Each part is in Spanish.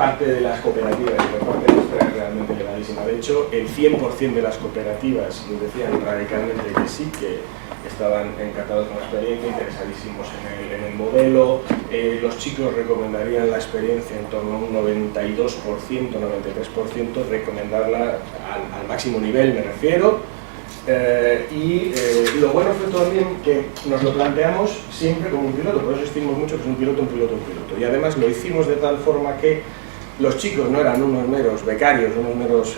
parte de las cooperativas y por parte nuestra es realmente elevadísima. De hecho, el 100% de las cooperativas nos decían radicalmente que sí, que estaban encantados con la experiencia, interesadísimos en el modelo. Los chicos recomendarían la experiencia en torno a un 92%, 93%, recomendarla al máximo nivel, me refiero. Lo bueno fue también que nos lo planteamos siempre como un piloto, por eso insistimos mucho que es un piloto, un piloto, un piloto. Y además lo hicimos de tal forma que los chicos no eran unos meros becarios, unos meros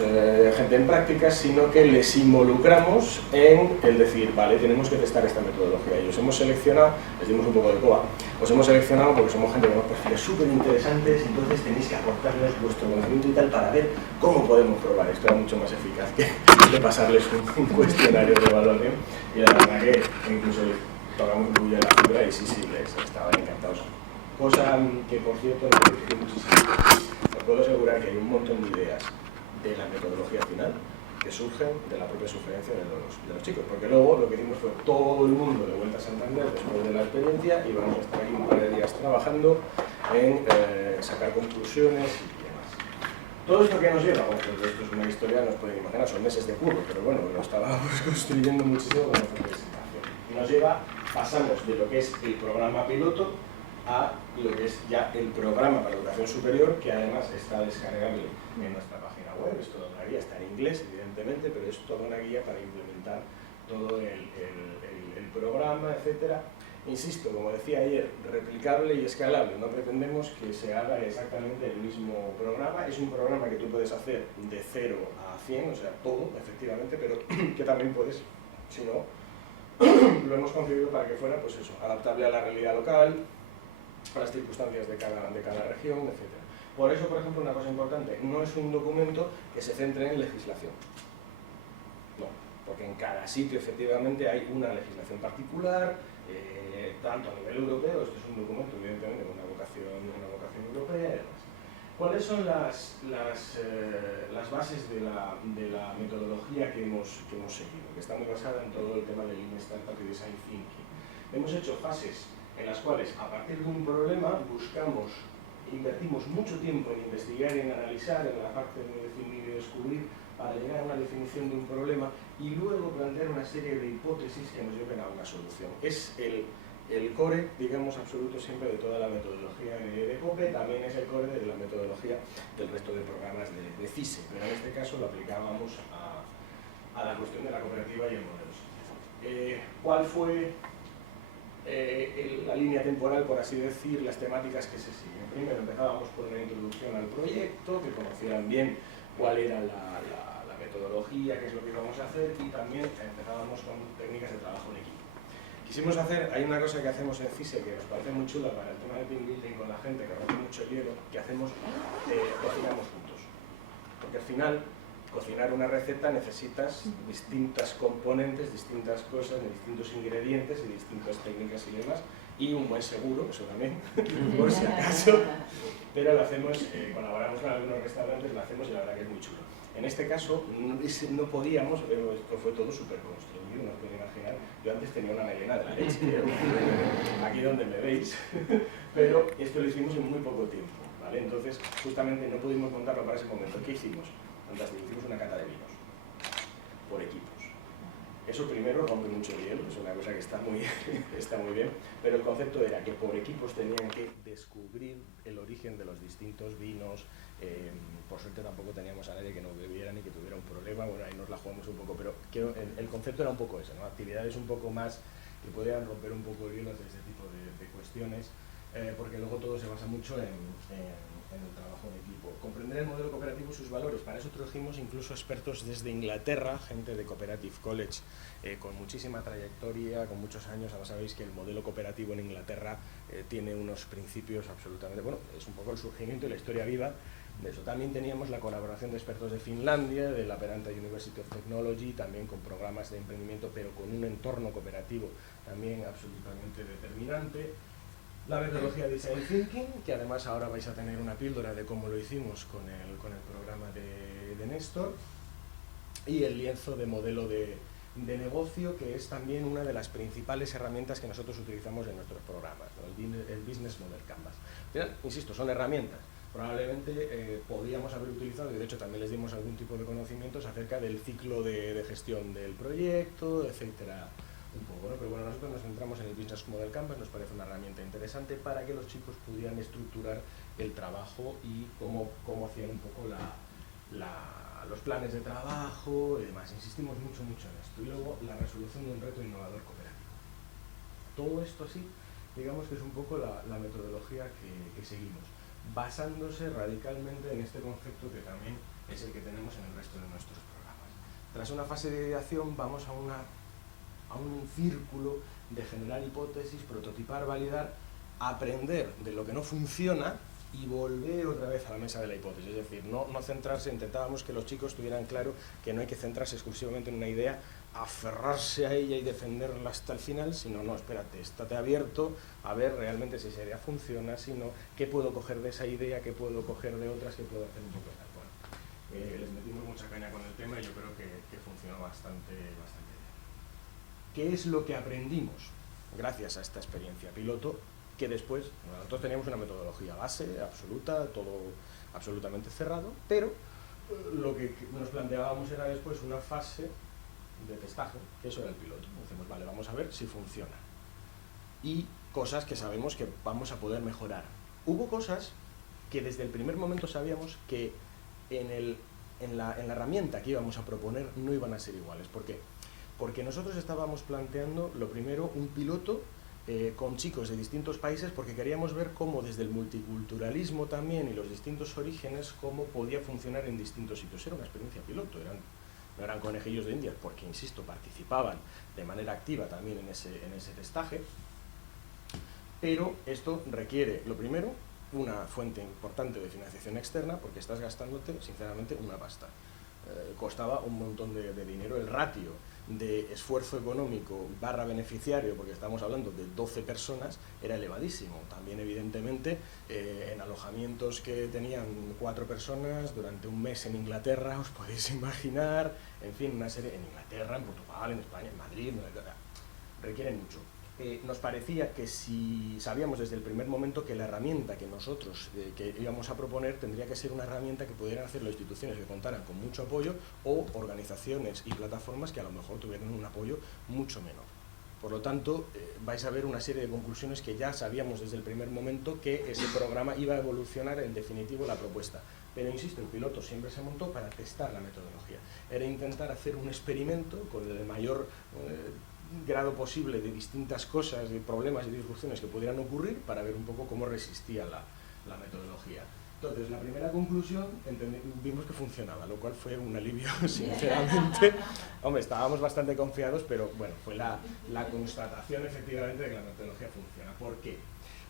gente en prácticas, sino que les involucramos en el decir, vale, tenemos que testar esta metodología. Y os hemos seleccionado, les dimos un poco de coba, os hemos seleccionado porque somos gente con unos perfiles súper interesantes, entonces tenéis que aportarles vuestro conocimiento y tal para ver cómo podemos probar. Esto era mucho más eficaz que pasarles un cuestionario de evaluación. Y la verdad que incluso les tocamos un poquillo en la fibra y sí, les estaban encantados. Cosa que, por cierto, nos benefició muchísimo. Os puedo asegurar que hay un montón de ideas de la metodología final que surgen de la propia sugerencia de los chicos, porque luego lo que hicimos fue todo el mundo de vuelta a Santander después de la experiencia y vamos a estar aquí un par de días trabajando en sacar conclusiones y demás. Todo esto que nos lleva, bueno, pues esto es una historia, nos pueden imaginar, son meses de curro, pero bueno, lo estábamos construyendo muchísimo con nuestra presentación. Nos lleva, pasamos de lo que es el programa piloto a lo que es ya el programa para educación superior, que además está descargable en nuestra página web. Es toda una guía, está en inglés evidentemente, pero es toda una guía para implementar todo el programa, etcétera. Insisto, como decía ayer, replicable y escalable. No pretendemos que se haga exactamente el mismo programa. Es un programa que tú puedes hacer de 0 a 100, o sea, todo, efectivamente, pero que también puedes, si no, lo hemos concebido para que fuera, pues eso, adaptable a la realidad local, a las circunstancias de cada región, etc. Por eso, por ejemplo, una cosa importante, no es un documento que se centre en legislación. No, porque en cada sitio efectivamente hay una legislación particular, tanto a nivel europeo, esto es un documento evidentemente con una vocación europea y demás. ¿Cuáles son las bases de la metodología que hemos seguido? Que está muy basada en todo el tema del Lean Startup y Design Thinking. Hemos hecho fases en las cuales, a partir de un problema, invertimos mucho tiempo en investigar y en analizar, en la parte de definir y descubrir, para llegar a una definición de un problema y luego plantear una serie de hipótesis que nos lleven a una solución. Es el core, digamos, absoluto siempre de toda la metodología de COPE, también es el core de la metodología del resto de programas de CISE, pero en este caso lo aplicábamos a la cuestión de la cooperativa y el modelo social. ¿Cuál fue la línea temporal, por así decir, las temáticas que se siguen? Primero empezábamos por una introducción al proyecto, que conocieran bien cuál era la metodología, qué es lo que íbamos a hacer, y también empezábamos con técnicas de trabajo en equipo. Quisimos hacer, hay una cosa que hacemos en CISE que nos parece muy chula para el tema de team building con la gente que rompe mucho el hielo, que hacemos, cocinamos juntos. Porque al final, cocinar una receta necesitas distintas componentes, distintas cosas, distintos ingredientes y distintas técnicas y demás, y un buen seguro, eso también, por si acaso, pero lo hacemos, colaboramos con algunos restaurantes, lo hacemos y la verdad que es muy chulo. En este caso no podíamos, pero esto fue todo súper construido, no os podéis imaginar. Yo antes tenía una melena de la leche, aquí donde me veis, pero esto lo hicimos en muy poco tiempo, ¿vale? Entonces, justamente no pudimos montarlo para ese momento. ¿Qué hicimos? Fantástico, hicimos una cata de vinos, por equipos. Eso primero rompe mucho el hielo, es una cosa que está muy bien, pero el concepto era que por equipos tenían que descubrir el origen de los distintos vinos. Por suerte tampoco teníamos a nadie que no bebiera ni que tuviera un problema, bueno, ahí nos la jugamos un poco, pero el concepto era un poco eso, ¿no? Actividades un poco más que podían romper un poco el hielo de este tipo de cuestiones, porque luego todo se basa mucho en el trabajo en equipo. Comprender el modelo cooperativo y sus valores. Para eso trajimos incluso expertos desde Inglaterra, gente de Cooperative College, con muchísima trayectoria, con muchos años. Ahora sabéis que el modelo cooperativo en Inglaterra tiene unos principios absolutamente, bueno, es un poco el surgimiento y la historia viva de eso. También teníamos la colaboración de expertos de Finlandia, de la Peranta University of Technology, también con programas de emprendimiento, pero con un entorno cooperativo también absolutamente determinante. La metodología de Design Thinking, que además ahora vais a tener una píldora de cómo lo hicimos con el programa de Néstor, y el lienzo de modelo de negocio, que es también una de las principales herramientas que nosotros utilizamos en nuestros programas, ¿no? El Business Model Canvas. Insisto, son herramientas. Por probablemente podíamos haber utilizado, y de hecho también les dimos algún tipo de conocimientos acerca del ciclo de gestión del proyecto, etcétera, un poco, ¿no? Pero bueno, nosotros nos centramos en el Business Model Canvas, nos parece una herramienta interesante para que los chicos pudieran estructurar el trabajo y cómo hacían un poco los planes de trabajo y demás. Insistimos mucho en esto. Y luego la resolución de un reto innovador cooperativo. Todo esto así, digamos que es un poco la metodología que seguimos, basándose radicalmente en este concepto que también es el que tenemos en el resto de nuestros programas. Tras una fase de ideación vamos a un círculo de generar hipótesis, prototipar, validar, aprender de lo que no funciona y volver otra vez a la mesa de la hipótesis. Es decir, no centrarse, intentábamos que los chicos tuvieran claro que no hay que centrarse exclusivamente en una idea, aferrarse a ella y defenderla hasta el final, sino, no, espérate, estate abierto a ver realmente si esa idea funciona, si no, qué puedo coger de esa idea, qué puedo coger de otras, qué puedo hacer un poco tal. Bueno, les metimos mucha caña con el tema y yo creo que funcionó bastante bien. ¿Qué es lo que aprendimos gracias a esta experiencia piloto? Que después, nosotros teníamos una metodología base, absoluta, todo absolutamente cerrado, pero lo que nos planteábamos era después una fase de testaje, que eso era el piloto. Decimos, vale, vamos a ver si funciona. Y cosas que sabemos que vamos a poder mejorar. Hubo cosas que desde el primer momento sabíamos que en la herramienta que íbamos a proponer no iban a ser iguales. ¿Por qué? Porque nosotros estábamos planteando, lo primero, un piloto con chicos de distintos países, porque queríamos ver cómo desde el multiculturalismo también y los distintos orígenes, cómo podía funcionar en distintos sitios. Era una experiencia piloto, no eran conejillos de Indias, porque, insisto, participaban de manera activa también en ese testaje, pero esto requiere, lo primero, una fuente importante de financiación externa, porque estás gastándote, sinceramente, una pasta. Costaba un montón de dinero. El ratio de esfuerzo económico barra beneficiario, porque estamos hablando de 12 personas, era elevadísimo. También, evidentemente, en alojamientos que tenían 4 personas durante un mes en Inglaterra, os podéis imaginar, en fin, una serie en Inglaterra, en Portugal, en España, en Madrid, requieren mucho. Nos parecía que si sabíamos desde el primer momento que la herramienta que nosotros que íbamos a proponer tendría que ser una herramienta que pudieran hacerlo instituciones que contaran con mucho apoyo o organizaciones y plataformas que a lo mejor tuvieran un apoyo mucho menor. Por lo tanto, vais a ver una serie de conclusiones que ya sabíamos desde el primer momento que ese programa iba a evolucionar en definitivo la propuesta. Pero insisto, el piloto siempre se montó para testar la metodología. Era intentar hacer un experimento con el mayor grado posible de distintas cosas, de problemas y disrupciones que pudieran ocurrir para ver un poco cómo resistía la metodología. Entonces, la primera conclusión, vimos que funcionaba, lo cual fue un alivio, sinceramente. Hombre, estábamos bastante confiados, pero bueno, fue la constatación efectivamente de que la metodología funciona. ¿Por qué?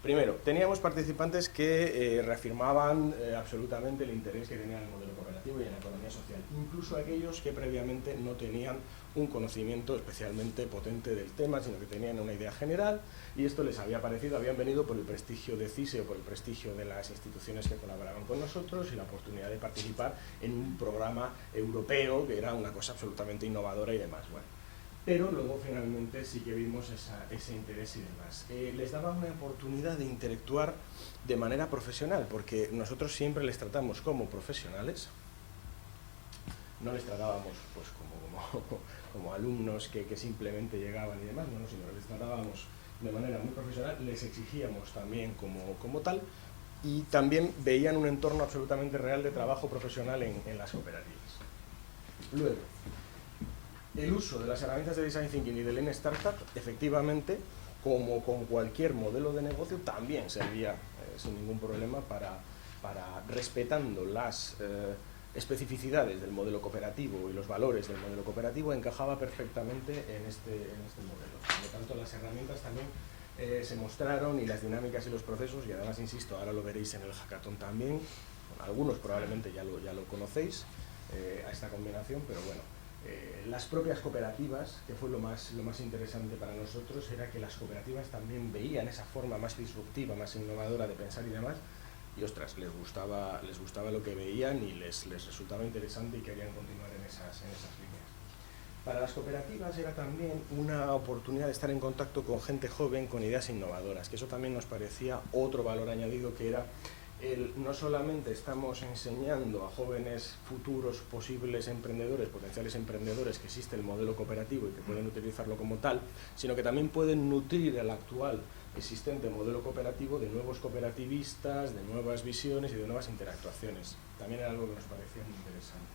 Primero, teníamos participantes que reafirmaban absolutamente el interés que tenían en el modelo cooperativo y en la economía social, incluso aquellos que previamente no tenían un conocimiento especialmente potente del tema, sino que tenían una idea general, y esto les había parecido, habían venido por el prestigio de CISE o por el prestigio de las instituciones que colaboraban con nosotros y la oportunidad de participar en un programa europeo que era una cosa absolutamente innovadora y demás. Bueno, pero luego finalmente sí que vimos ese interés y demás. Les daba una oportunidad de interactuar de manera profesional, porque nosotros siempre les tratamos como profesionales, no les tratábamos pues como alumnos que simplemente llegaban y demás, no, sino que les tratábamos de manera muy profesional, les exigíamos también como tal, y también veían un entorno absolutamente real de trabajo profesional en las cooperativas. Luego, el uso de las herramientas de Design Thinking y del Lean Startup, efectivamente, como con cualquier modelo de negocio, también servía sin ningún problema para respetando las especificidades del modelo cooperativo y los valores del modelo cooperativo, encajaba perfectamente en este modelo. Por lo tanto, las herramientas también se mostraron, y las dinámicas y los procesos, y además, insisto, ahora lo veréis en el hackathon también, bueno, algunos probablemente ya lo conocéis, a esta combinación, pero bueno, las propias cooperativas, que fue lo más interesante para nosotros, era que las cooperativas también veían esa forma más disruptiva, más innovadora de pensar y demás, y ostras, les gustaba lo que veían y les resultaba interesante y querían continuar en esas líneas. Para las cooperativas era también una oportunidad de estar en contacto con gente joven, con ideas innovadoras, que eso también nos parecía otro valor añadido, que era no solamente estamos enseñando a jóvenes futuros posibles emprendedores, potenciales emprendedores, que existe el modelo cooperativo y que pueden utilizarlo como tal, sino que también pueden nutrir el actual existente modelo cooperativo de nuevos cooperativistas, de nuevas visiones y de nuevas interactuaciones. También era algo que nos parecía muy interesante.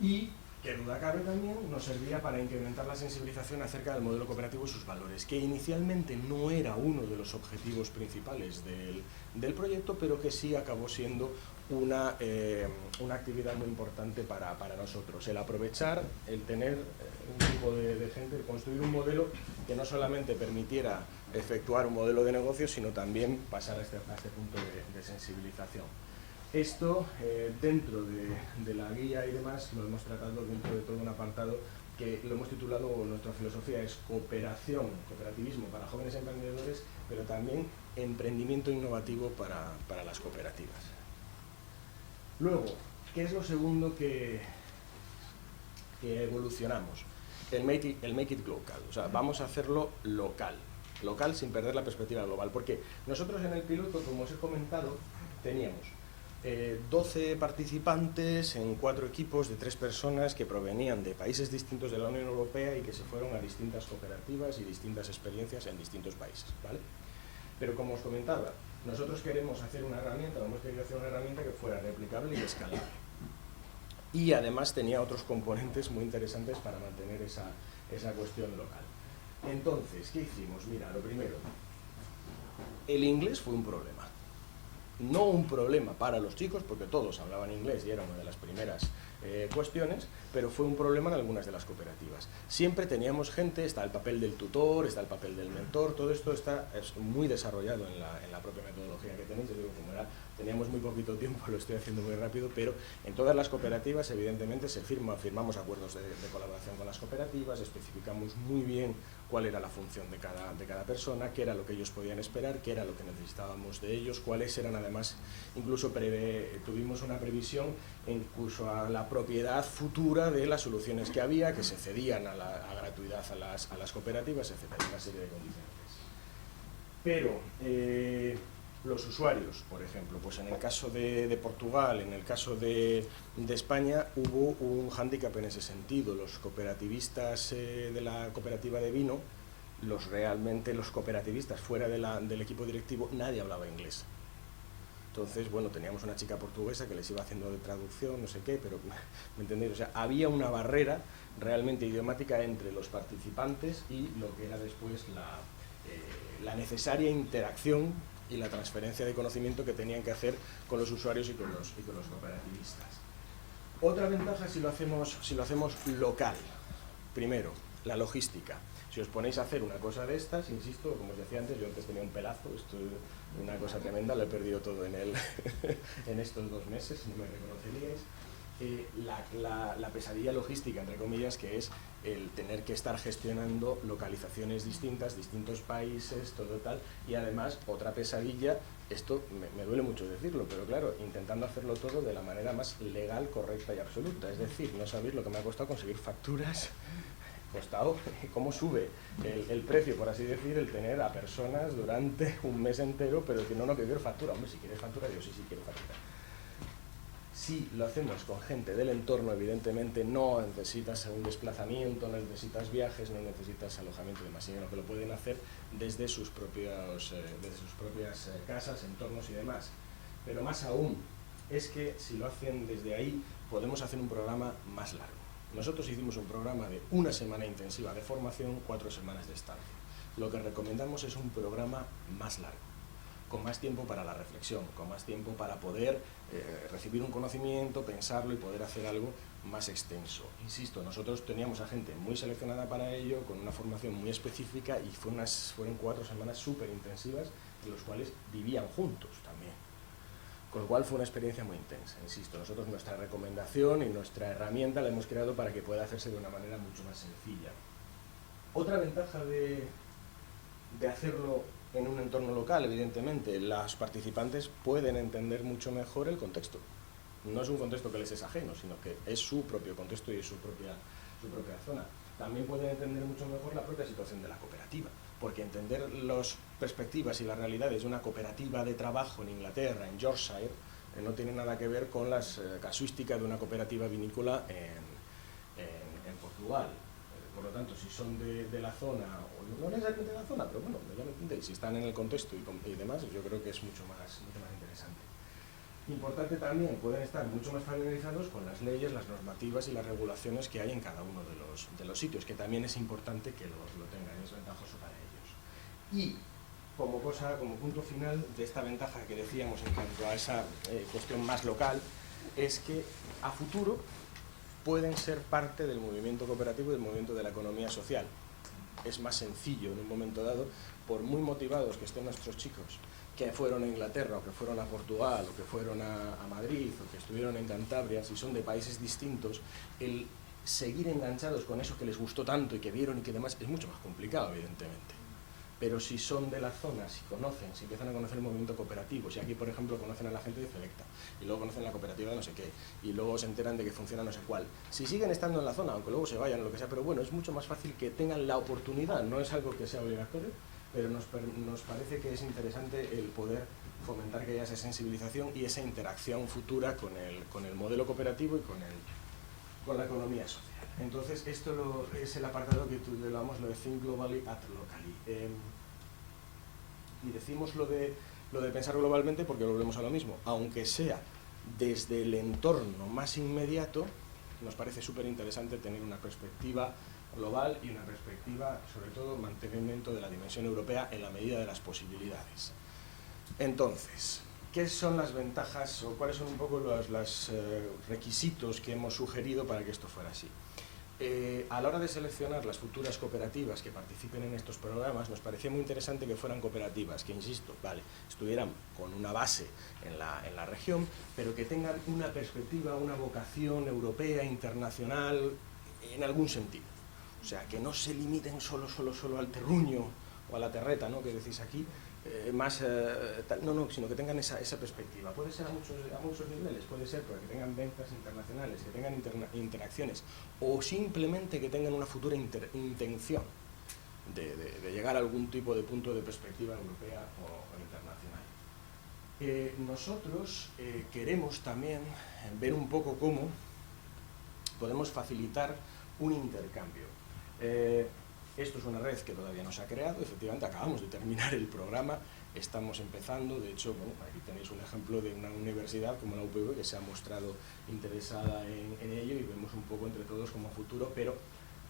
Y, que duda cabe también, nos servía para incrementar la sensibilización acerca del modelo cooperativo y sus valores, que inicialmente no era uno de los objetivos principales del proyecto, pero que sí acabó siendo una actividad muy importante para nosotros. El aprovechar, el tener un grupo de gente, el construir un modelo que no solamente permitiera efectuar un modelo de negocio, sino también pasar a este punto de sensibilización. Esto, dentro de la guía y demás, lo hemos tratado dentro de todo un apartado que lo hemos titulado, nuestra filosofía es cooperación, cooperativismo para jóvenes emprendedores, pero también emprendimiento innovativo para las cooperativas. Luego, ¿qué es lo segundo que evolucionamos? El make it local, o sea, vamos a hacerlo local sin perder la perspectiva global, porque nosotros en el piloto, como os he comentado, teníamos 12 participantes en 4 equipos de 3 personas que provenían de países distintos de la Unión Europea y que se fueron a distintas cooperativas y distintas experiencias en distintos países, ¿vale? Pero como os comentaba, nosotros queremos hacer una herramienta, hemos querido hacer una herramienta que fuera replicable y escalable. Y además tenía otros componentes muy interesantes para mantener esa cuestión local. Entonces, ¿qué hicimos? Mira, lo primero, el inglés fue un problema. No un problema para los chicos, porque todos hablaban inglés y era una de las primeras cuestiones, pero fue un problema en algunas de las cooperativas. Siempre teníamos gente, está el papel del tutor, está el papel del mentor, todo esto es muy desarrollado en la propia metodología que tenéis. Yo digo, como teníamos muy poquito tiempo, lo estoy haciendo muy rápido, pero en todas las cooperativas evidentemente firmamos acuerdos de colaboración con las cooperativas, especificamos muy bien cuál era la función de cada persona, qué era lo que ellos podían esperar, qué era lo que necesitábamos de ellos, cuáles eran además, incluso tuvimos una previsión incluso a la propiedad futura de las soluciones que había, que se cedían a gratuidad a las cooperativas, etcétera, una serie de condicionantes. Pero los usuarios, por ejemplo, pues en el caso de Portugal, en el caso de España, hubo un hándicap en ese sentido. Los cooperativistas de la cooperativa de vino, realmente los cooperativistas fuera del equipo directivo, nadie hablaba inglés. Entonces, bueno, teníamos una chica portuguesa que les iba haciendo de traducción, no sé qué, pero, ¿me entendéis? O sea, había una barrera realmente idiomática entre los participantes y lo que era después la necesaria interacción y la transferencia de conocimiento que tenían que hacer con los usuarios y con los cooperativistas. Otra ventaja si lo hacemos local. Primero, la logística. Si os ponéis a hacer una cosa de estas, insisto, como os decía antes, yo antes tenía un pelazo, esto es una cosa tremenda, lo he perdido todo en estos 2 meses, no me reconoceríais. La pesadilla logística, entre comillas, que es el tener que estar gestionando localizaciones distintas, distintos países, todo tal, y además otra pesadilla, esto me duele mucho decirlo, pero claro, intentando hacerlo todo de la manera más legal, correcta y absoluta, es decir, no sabéis lo que me ha costado conseguir facturas, costado cómo sube el precio, por así decir, el tener a personas durante un mes entero, pero que no quiero factura. Hombre, si quieres factura, yo sí quiero factura. Si lo hacemos con gente del entorno, evidentemente no necesitas un desplazamiento, no necesitas viajes, no necesitas alojamiento y demás, sino que lo pueden hacer desde sus propias casas, entornos y demás. Pero más aún, es que si lo hacen desde ahí, podemos hacer un programa más largo. Nosotros hicimos un programa de 1 semana intensiva de formación, 4 semanas de estancia. Lo que recomendamos es un programa más largo, con más tiempo para la reflexión, con más tiempo para poder recibir un conocimiento, pensarlo y poder hacer algo más extenso. Insisto, nosotros teníamos a gente muy seleccionada para ello, con una formación muy específica y fueron 4 semanas súper intensivas, en las cuales vivían juntos también. Con lo cual fue una experiencia muy intensa. Insisto, nosotros nuestra recomendación y nuestra herramienta la hemos creado para que pueda hacerse de una manera mucho más sencilla. Otra ventaja de hacerlo en un entorno local, evidentemente, los participantes pueden entender mucho mejor el contexto. No es un contexto que les es ajeno, sino que es su propio contexto y es su propia zona. También pueden entender mucho mejor la propia situación de la cooperativa. porque entender las perspectivas y las realidades de una cooperativa de trabajo en Inglaterra, en Yorkshire, no tiene nada que ver con las casuísticas de una cooperativa vinícola en Portugal. Por lo tanto, si son de la zona, o no necesariamente de la zona, pero bueno, ya me entendéis, si están en el contexto y demás, yo creo que es mucho más interesante. Importante también, pueden estar mucho más familiarizados con las leyes, las normativas y las regulaciones que hay en cada uno de los sitios, que también es importante que lo tengan, es ventajoso para ellos. Y como punto final de esta ventaja que decíamos en cuanto a esa cuestión más local, es que a futuro pueden ser parte del movimiento cooperativo y del movimiento de la economía social. Es más sencillo en un momento dado, por muy motivados que estén nuestros chicos, que fueron a Inglaterra, o que fueron a Portugal, o que fueron a Madrid, o que estuvieron en Cantabria, si son de países distintos, el seguir enganchados con eso que les gustó tanto y que vieron y que demás es mucho más complicado, evidentemente. Pero si son de la zona, si conocen, si empiezan a conocer el movimiento cooperativo, si aquí, por ejemplo, conocen a la gente de Selecta, y luego conocen la cooperativa de no sé qué, y luego se enteran de que funciona no sé cuál, si siguen estando en la zona, aunque luego se vayan o lo que sea, pero bueno, es mucho más fácil que tengan la oportunidad, no es algo que sea obligatorio, pero nos parece que es interesante el poder fomentar que haya esa sensibilización y esa interacción futura con el modelo cooperativo y con la economía social. Entonces, esto es el apartado que titulamos lo de Think Globally, Act Locally. Y decimos lo de pensar globalmente porque volvemos a lo mismo. Aunque sea desde el entorno más inmediato, nos parece súper interesante tener una perspectiva global y una perspectiva, sobre todo, mantenimiento de la dimensión europea en la medida de las posibilidades. Entonces, ¿qué son las ventajas o cuáles son un poco los requisitos que hemos sugerido para que esto fuera así? A la hora de seleccionar las futuras cooperativas que participen en estos programas, nos parecía muy interesante que fueran cooperativas que, insisto, estuvieran con una base en la región, pero que tengan una perspectiva, una vocación europea, internacional, en algún sentido. O sea, que no se limiten solo al terruño o a la terreta, ¿no?, que decís aquí, sino que tengan esa perspectiva. Puede ser a muchos niveles, puede ser porque tengan ventas internacionales, que tengan interacciones, o simplemente que tengan una futura intención de llegar a algún tipo de punto de perspectiva europea o internacional. Nosotros queremos también ver un poco cómo podemos facilitar un intercambio. Esto es una red que todavía no se ha creado, efectivamente acabamos de terminar el programa, estamos empezando, de hecho, bueno, aquí tenéis un ejemplo de una universidad como la UPV que se ha mostrado interesada en ello y vemos un poco entre todos como futuro, pero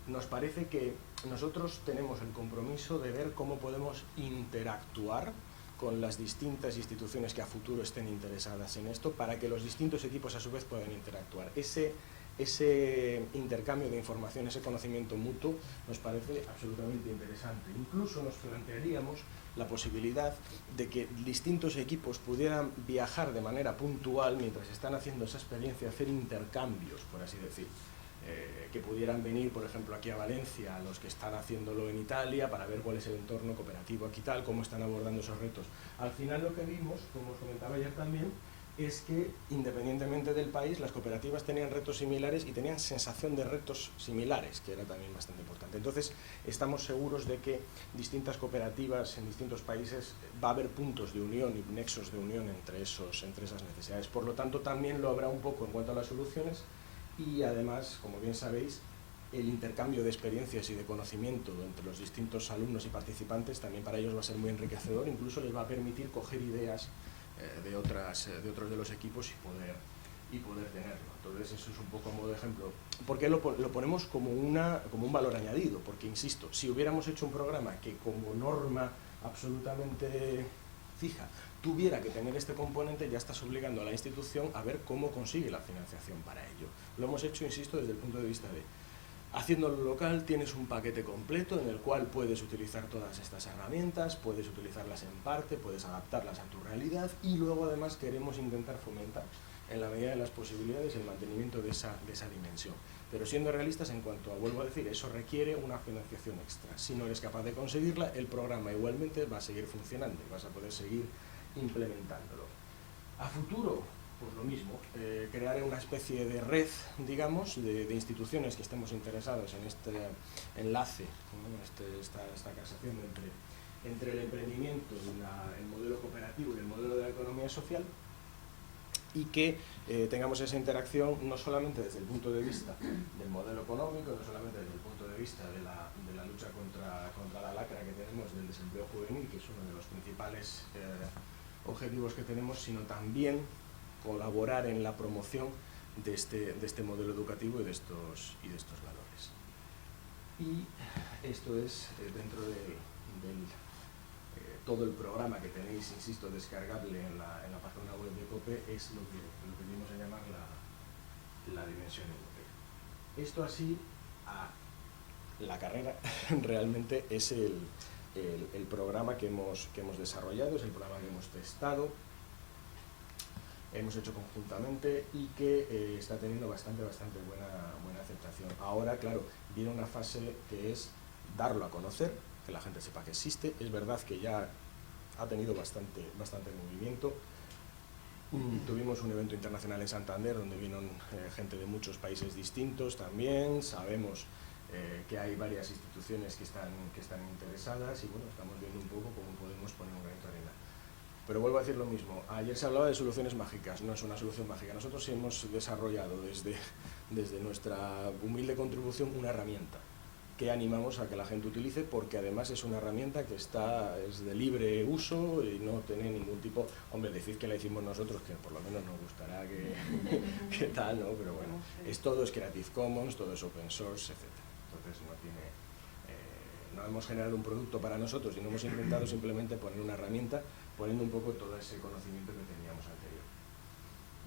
nos parece que nosotros tenemos el compromiso de ver cómo podemos interactuar con las distintas instituciones que a futuro estén interesadas en esto para que los distintos equipos a su vez puedan interactuar. Ese intercambio de información, ese conocimiento mutuo, nos parece absolutamente interesante. Incluso nos plantearíamos la posibilidad de que distintos equipos pudieran viajar de manera puntual mientras están haciendo esa experiencia, hacer intercambios, por así decir. Que pudieran venir, por ejemplo, aquí a Valencia, a los que están haciéndolo en Italia, para ver cuál es el entorno cooperativo aquí tal, cómo están abordando esos retos. Al final lo que vimos, como os comentaba ayer también, es que, independientemente del país, las cooperativas tenían retos similares y tenían sensación de retos similares, que era también bastante importante. Entonces, estamos seguros de que distintas cooperativas en distintos países va a haber puntos de unión y nexos de unión entre esas necesidades. Por lo tanto, también lo habrá un poco en cuanto a las soluciones y, además, como bien sabéis, el intercambio de experiencias y de conocimiento entre los distintos alumnos y participantes también para ellos va a ser muy enriquecedor, incluso les va a permitir coger ideas de otros de los equipos y poder tenerlo. Entonces eso es un poco a modo de ejemplo. ¿Por qué lo ponemos como un valor añadido? Porque, insisto, si hubiéramos hecho un programa que como norma absolutamente fija tuviera que tener este componente, ya estás obligando a la institución a ver cómo consigue la financiación para ello. Lo hemos hecho, insisto, desde el punto de vista de haciéndolo local tienes un paquete completo en el cual puedes utilizar todas estas herramientas, puedes utilizarlas en parte, puedes adaptarlas a tu realidad y luego además queremos intentar fomentar en la medida de las posibilidades el mantenimiento de esa dimensión. Pero siendo realistas en cuanto a, vuelvo a decir, eso requiere una financiación extra. Si no eres capaz de conseguirla, el programa igualmente va a seguir funcionando y vas a poder seguir implementándolo. A futuro, pues lo mismo, crear una especie de red, digamos, de instituciones que estemos interesados en este enlace, ¿no? esta casación entre el emprendimiento y el modelo cooperativo y el modelo de la economía social, y que tengamos esa interacción no solamente desde el punto de vista del modelo económico, no solamente desde el punto de vista de la lucha contra la lacra que tenemos del desempleo juvenil, que es uno de los principales objetivos que tenemos, sino también colaborar en la promoción de este modelo educativo y de estos valores. Y esto es dentro de todo el programa que tenéis, insisto, descargable en la página web de COPE, es lo que vimos a llamar la dimensión europea. Esto así, la carrera realmente es el programa que hemos desarrollado, es el programa que hemos testado, hemos hecho conjuntamente y que está teniendo bastante buena aceptación. Ahora, claro, viene una fase que es darlo a conocer, que la gente sepa que existe. Es verdad que ya ha tenido bastante movimiento. Tuvimos un evento internacional en Santander donde vino gente de muchos países distintos también. Sabemos que hay varias instituciones que están interesadas y bueno, estamos viendo un poco cómo podemos poner un granito de arena. Pero vuelvo a decir lo mismo, ayer se hablaba de soluciones mágicas, no es una solución mágica. Nosotros hemos desarrollado desde nuestra humilde contribución una herramienta que animamos a que la gente utilice, porque además es una herramienta que es de libre uso y no tiene ningún tipo, hombre, decir que la hicimos nosotros, que por lo menos nos gustará que tal, ¿no? Pero bueno, todo es Creative Commons, todo es open source, etc. Entonces no hemos generado un producto para nosotros, sino hemos intentado simplemente poner una herramienta, poniendo un poco todo ese conocimiento que teníamos anterior.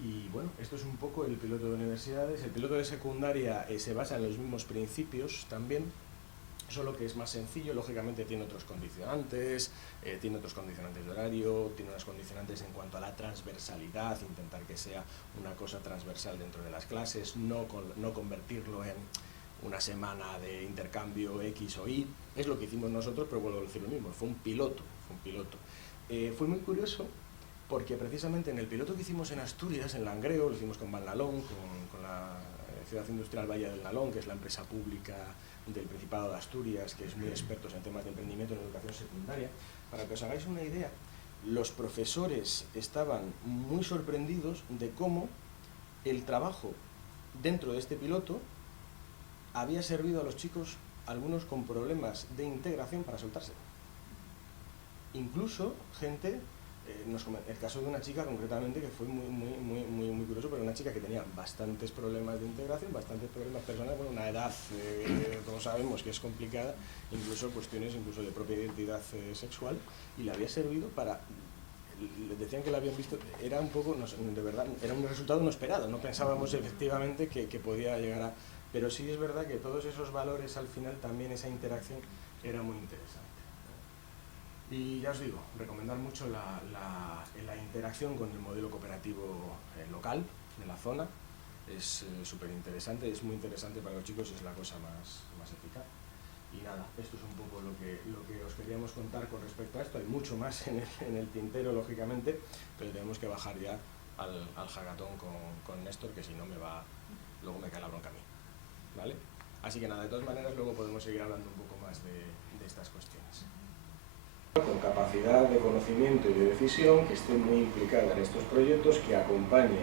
Y bueno, esto es un poco el piloto de universidades. El piloto de secundaria se basa en los mismos principios también, solo que es más sencillo. Lógicamente tiene otros condicionantes, de horario, tiene unas condicionantes en cuanto a la transversalidad, intentar que sea una cosa transversal dentro de las clases, no convertirlo en una semana de intercambio X o Y. Es lo que hicimos nosotros, pero vuelvo a decir lo mismo, fue un piloto. Fue muy curioso, porque precisamente en el piloto que hicimos en Asturias, en Langreo, lo hicimos con Valnalón, con la Ciudad Industrial Valle del Nalón, que es la empresa pública del Principado de Asturias, que es muy expertos en temas de emprendimiento en educación secundaria. Para que os hagáis una idea, los profesores estaban muy sorprendidos de cómo el trabajo dentro de este piloto había servido a los chicos, algunos con problemas de integración, para soltarse. Incluso gente, el caso de una chica concretamente que fue muy curioso, pero una chica que tenía bastantes problemas de integración, bastantes problemas personales, bueno, una edad, todos sabemos que es complicada, incluso cuestiones de propia identidad sexual, y le había servido para, decían que la habían visto, era un poco, de verdad, era un resultado no esperado, no pensábamos efectivamente que podía llegar a, pero sí es verdad que todos esos valores al final, también esa interacción era muy interesante. Y ya os digo, recomendar mucho la interacción con el modelo cooperativo local de la zona. Es súper interesante, es muy interesante para los chicos, es la cosa más eficaz. Y nada, esto es un poco lo que os queríamos contar con respecto a esto. Hay mucho más en el tintero, lógicamente, pero tenemos que bajar ya al hackathon con Néstor, que si no luego me cae la bronca a mí, ¿vale? Así que nada, de todas maneras luego podemos seguir hablando un poco más de estas cuestiones. Con capacidad de conocimiento y de decisión, que esté muy implicada en estos proyectos, que acompañe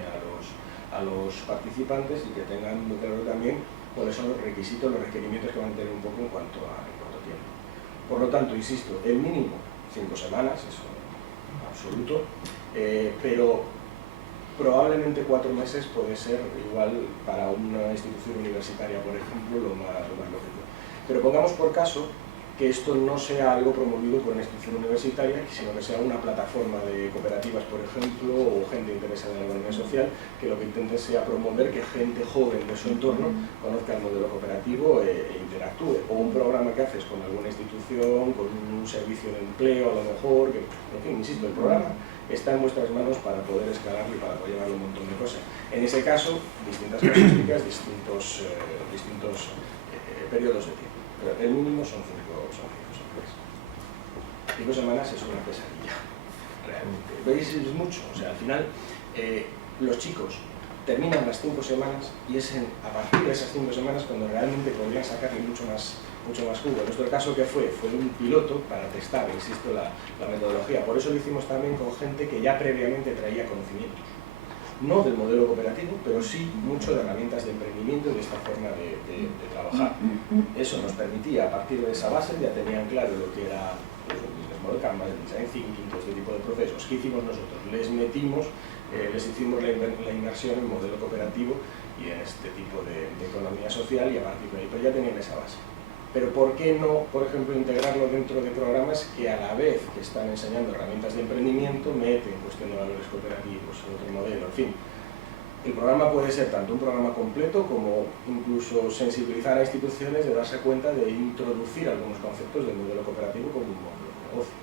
a los participantes y que tengan muy claro también cuáles son los requisitos, los requerimientos que van a tener un poco en cuanto a tiempo. Por lo tanto, insisto, el mínimo 5 semanas, eso absoluto, pero probablemente 4 meses puede ser igual para una institución universitaria, por ejemplo, lo más lógico. Pero pongamos por caso que esto no sea algo promovido por una institución universitaria, sino que sea una plataforma de cooperativas, por ejemplo, o gente interesada en la economía social, que lo que intente sea promover que gente joven de su entorno conozca el modelo cooperativo e interactúe. O un programa que haces con alguna institución, con un servicio de empleo a lo mejor, que, en fin, insisto, el programa está en vuestras manos para poder escalarlo y para poder llevar un montón de cosas. En ese caso, distintas casuísticas, distintos periodos de tiempo. Pero el mínimo son 5 semanas. 5 semanas es una pesadilla, realmente. ¿Veis? Es mucho. O sea, al final, los chicos terminan las 5 semanas y es a partir de esas 5 semanas cuando realmente podrían sacarle mucho más jugo. En nuestro caso, ¿qué fue? Fue un piloto para testar, insisto, la metodología. Por eso lo hicimos también con gente que ya previamente traía conocimientos. No del modelo cooperativo, pero sí mucho de herramientas de emprendimiento y de esta forma de trabajar. Eso nos permitía, a partir de esa base, ya tenían claro lo que era el modelo Kanban, el design thinking, todo este tipo de procesos. ¿Qué hicimos nosotros? Les hicimos la inmersión en modelo cooperativo y en este tipo de economía social, y a partir de ahí pues ya tenían esa base. Pero ¿por qué no, por ejemplo, integrarlo dentro de programas que a la vez que están enseñando herramientas de emprendimiento meten cuestión de valores cooperativos, otro modelo, en fin? El programa puede ser tanto un programa completo como incluso sensibilizar a instituciones de darse cuenta de introducir algunos conceptos del modelo cooperativo como un modelo de negocio.